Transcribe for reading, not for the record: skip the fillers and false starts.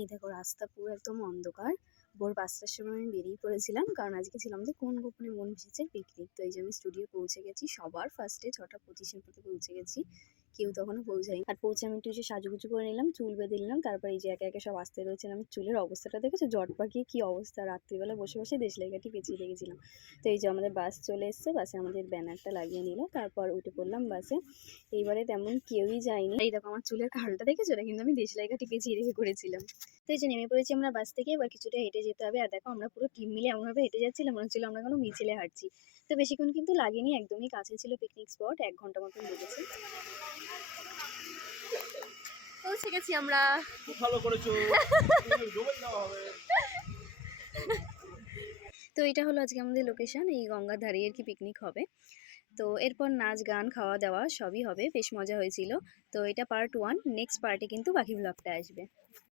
এই দেখো রাস্তা পুরো একদম অন্ধকার। ভোর ৫টার সময় আমি বেরিয়ে পড়েছিলাম, কারণ আজকে ছিল আমাদের কোন গোপনে মন ভেসেছে পিকনিক। তো এই যে আমি স্টুডিও পৌঁছে গেছি সবার ফার্স্টে ৬টা ২৫-এর মধ্যে পৌঁছে গেছি, কেউ তখনও পৌঁছায়নি। আর পৌঁছে আমি একটু এসে সাজুগুজু করে নিলাম, চুল বেঁধে নিলাম। তারপর এই যে একে একে সব আসতে রয়েছেন। আমি চুলের অবস্থাটা দেখেছো, জট পাকিয়ে কি অবস্থা। রাত্রিবেলা বসে বসে দেশলাই কাঠি পেঁচিয়ে রেখেছিলাম। তো এই যে আমাদের বাস চলে এসছে, বাসে আমাদের ব্যানারটা লাগিয়ে নিল, তারপর উঠে পড়লাম বাসে। এইবারে তেমন কেউই যায়নি। এই দেখো আমার চুলের কারলটা দেখেছো, এটা কিন্তু আমি দেশলাই কাঠি পেঁচিয়ে রেখে করেছিলাম। তো এই যে নেমে পড়েছি আমরা বাস থেকে, এবার কিছুটা হেঁটে যেতে হবে। আর দেখো আমরা পুরো টিম মিলে এমনভাবে হেঁটে যাচ্ছিলাম, মনে হচ্ছিল আমরা কোনো মিছিলে হাঁটছি। তো বেশিক্ষণ কিন্তু লাগেনি, একদমই কাছে ছিল পিকনিক স্পট, ১ ঘন্টা মতন লেগেছে। পৌঁছে গেছি আমরা। খুব ভালো করেছো। ডবল দেওয়া হবে। তো এটা হলো আজকে আমাদের লোকেশন, এই গঙ্গার ধারে আর কি পিকনিক হবে। তো এরপর নাচ গান খাওয়া দাওয়া সবই হবে, বেশ মজা হয়েছিল। তো এটা পার্ট 1, নেক্সট পার্টে কিন্তু বাকি ব্লগটা আসবে।